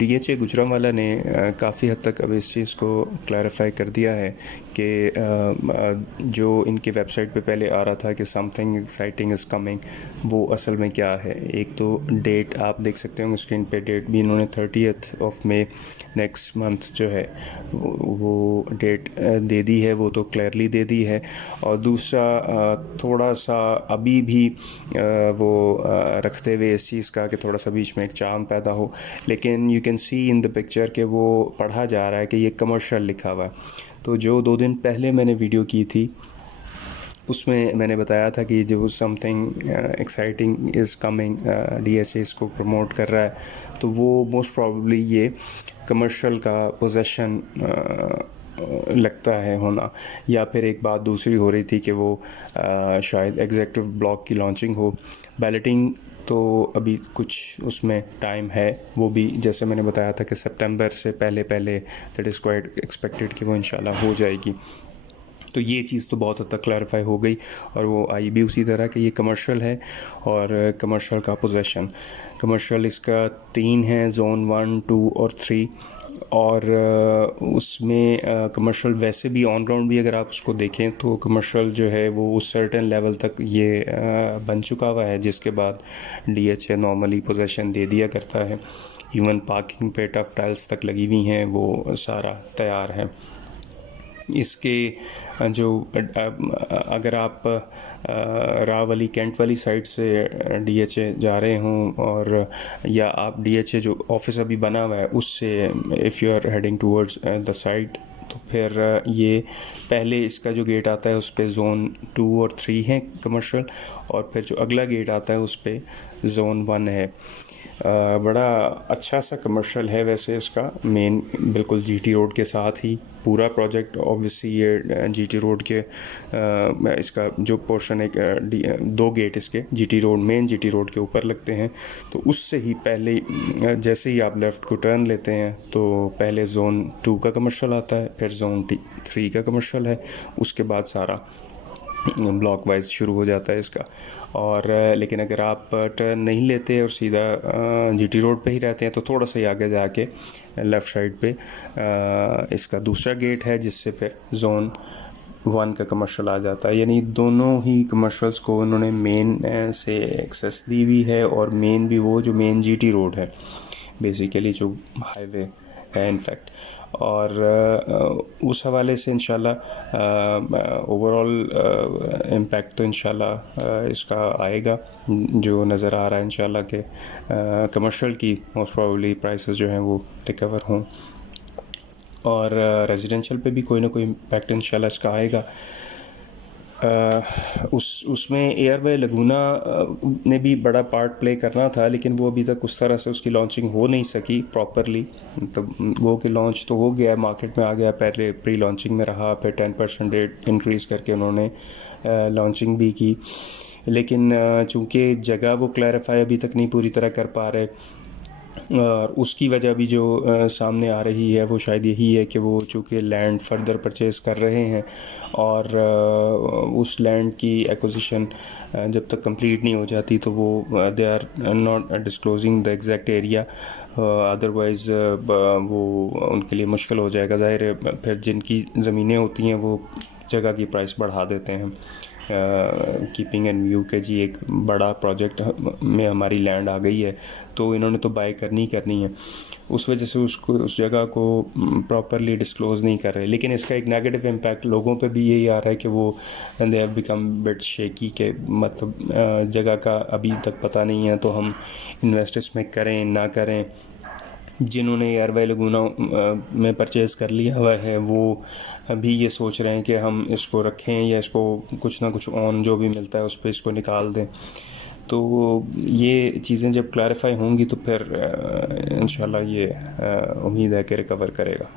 DHA Gujranwala ने काफ़ी हद तक अब इस चीज़ को क्लैरिफाई कर दिया है कि जो इनकी वेबसाइट पे पहले आ रहा था कि समथिंग एक्साइटिंग इज़ कमिंग, वो असल में क्या है। एक तो डेट आप देख सकते हो स्क्रीन पे, डेट भी इन्होंने 30th of May next month जो है वो डेट दे दी है, वो तो क्लियरली दे दी है। और दूसरा थोड़ा सा अभी भी वो रखते हुए इस चीज़ का कि थोड़ा सा बीच में एक चार्म पैदा हो, लेकिन you can see in the picture कि वो पढ़ा जा रहा है कि ये कमर्शियल लिखा हुआ है। तो जो 2 दिन पहले मैंने वीडियो की थी उसमें मैंने बताया था कि जो something exciting is coming, DHA इसको प्रमोट कर रहा है, तो वो मोस्ट प्रॉब्ली ये कमर्शियल का पोजेशन लगता है होना। या फिर एक बात दूसरी हो रही थी कि वो शायद एग्जेक्टिव ब्लॉक की लॉन्चिंग हो। बैलेटिंग तो अभी कुछ उसमें टाइम है, वो भी जैसे मैंने बताया था कि सितंबर से पहले दैट इज़ क्वाइट एक्सपेक्टेड कि वो इंशाल्लाह हो जाएगी। तो ये चीज़ तो बहुत हद तक क्लैरिफाई हो गई, और वो आई भी उसी तरह कि ये कमर्शियल है। और कमर्शियल का पोजेशन, कमर्शियल इसका 3 है, जोन 1, 2 और 3। और उसमें कमर्शियल वैसे भी ऑन ग्राउंड भी अगर आप उसको देखें तो कमर्शियल जो है वो उस सर्टेन लेवल तक ये बन चुका हुआ है, जिसके बाद डीएचए नॉर्मली पोजेशन दे दिया करता है। इवन पार्किंग पे टफ टाइल्स तक लगी हुई हैं, वो सारा तैयार है। इसके जो अगर आप रावली कैंट वाली साइड से डीएचए जा रहे हों, और या आप डीएचए जो ऑफिस अभी बना हुआ है उससे if you are heading towards the site, तो फिर ये पहले इसका जो गेट आता है उस पर जोन 2 और 3 है कमर्शियल, और फिर जो अगला गेट आता है उस पर जोन 1 है। बड़ा अच्छा सा कमर्शियल है वैसे इसका, मेन बिल्कुल जीटी रोड के साथ ही पूरा प्रोजेक्ट। ऑब्वियसली ये जीटी रोड के इसका जो पोर्शन एक 2 गेट इसके GT road, main GT road के ऊपर लगते हैं। तो उससे ही पहले जैसे ही आप लेफ़्ट को टर्न लेते हैं तो पहले जोन 2 का कमर्शियल आता है, फिर जोन 3 का कमर्शियल है, उसके बाद सारा ब्लॉक वाइज शुरू हो जाता है इसका। और लेकिन अगर आप टर्न नहीं लेते और सीधा जीटी रोड पे ही रहते हैं तो थोड़ा सा ही आगे जाके लेफ़्ट साइड पे इसका दूसरा गेट है, जिससे फिर जोन 1 का कमर्शियल आ जाता है। यानी दोनों ही कमर्शियल्स को उन्होंने मेन से एक्सेस दी हुई है, और मेन भी वो जो मेन जीटी रोड है बेसिकली, जो हाईवे है इनफैक्ट। और उस हवाले से इंशाल्लाह ओवरऑल इम्पैक्ट तो इंशाल्लाह इसका आएगा, जो नज़र आ रहा है इंशाल्लाह के कमर्शियल की मोस्ट प्रोबेबली प्राइसेस जो हैं वो रिकवर हों, और रेजिडेंशियल पे भी कोई ना कोई इम्पैक्ट इंशाल्लाह इसका आएगा। उसमें एयरवे लगूना ने भी बड़ा पार्ट प्ले करना था, लेकिन वो अभी तक उस तरह से उसकी लॉन्चिंग हो नहीं सकी प्रॉपरली। तो वो कि लॉन्च तो हो गया, मार्केट में आ गया, पहले प्री लॉन्चिंग में रहा, फिर 10% रेट इंक्रीज़ करके उन्होंने लॉन्चिंग भी की। लेकिन चूँकि जगह वो क्लैरिफाई अभी तक नहीं पूरी तरह कर पा रहे, और उसकी वजह भी जो सामने आ रही है वो शायद यही है कि वो चूँकि लैंड फर्दर परचेज़ कर रहे हैं, और उस लैंड की एक्विजिशन जब तक कंप्लीट नहीं हो जाती तो वो they are not disclosing the exact area, otherwise वो उनके लिए मुश्किल हो जाएगा। ज़ाहिर है फिर जिनकी ज़मीनें होती हैं वो जगह की प्राइस बढ़ा देते हैं। कीपिंग एंड व्यू के जी एक बड़ा प्रोजेक्ट में हमारी लैंड आ गई है, तो इन्होंने तो बाय करनी है, उस वजह से उसको उस जगह को प्रॉपरली डिस्क्लोज़ नहीं कर रहे। लेकिन इसका एक नेगेटिव इम्पैक्ट लोगों पे भी यही आ रहा है कि वो they have become bit shaky के, मतलब जगह का अभी तक पता नहीं है, तो हम इन्वेस्ट इसमें करें ना करें। जिन्होंने एयरवे लगूना में परचेज़ कर लिया हुआ है वो अभी ये सोच रहे हैं कि हम इसको रखें या इसको कुछ ना कुछ ऑन जो भी मिलता है उस पर इसको निकाल दें। तो ये चीज़ें जब क्लैरिफाई होंगी तो फिर इंशाल्लाह ये उम्मीद है कि रिकवर करेगा।